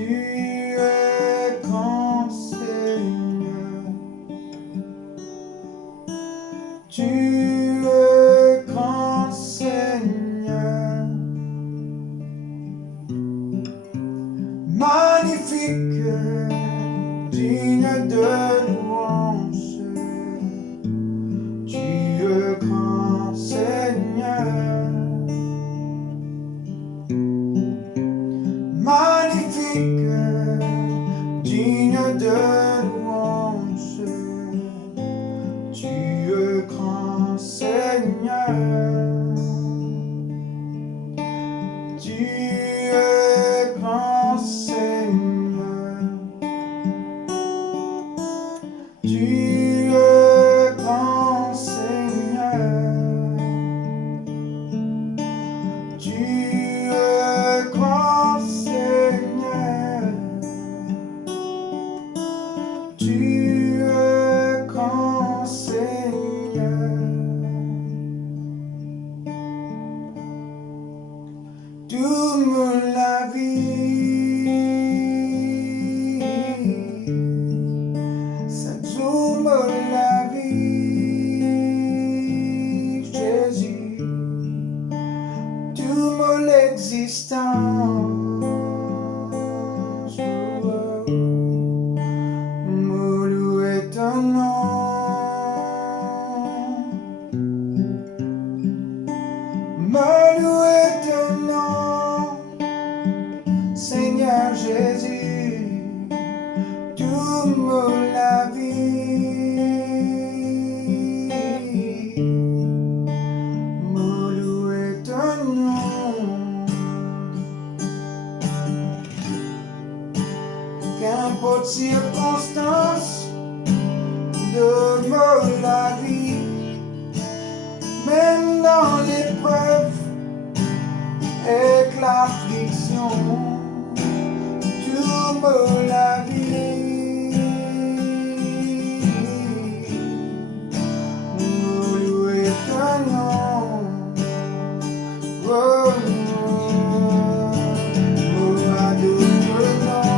Tu es grand Seigneur, tu es grand Seigneur, magnifique, digne de louange, tu es grand Seigneur, magnifique, digne de louange, tu es grand Seigneur, tu es grand Seigneur, tu es grand Seigneur, tu es grand Seigneur, tu es grand Seigneur. Toute la vie, chaque jour de la vie, Jésus, toute l'existence, me louer ton nom, me louer ton nom, Seigneur Jésus, toute la vie, me louer ton nom, qu'importe circonstance de la vie, même dans l'épreuve et l'affliction, toute la vie, nous louer ton nom, oh, nous adorons ton nom,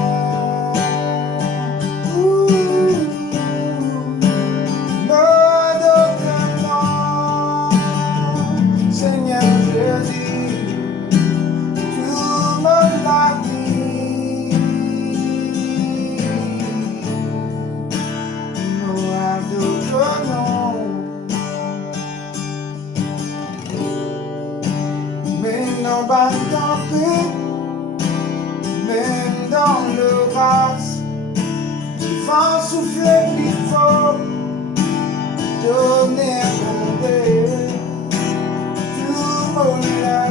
nous adorons ton nom, Seigneur Jésus, toute la vie, nous adorons ton nom. Même dans le tempête, même dans le rase, tu vas souffler plus fort, donner un condé, tout la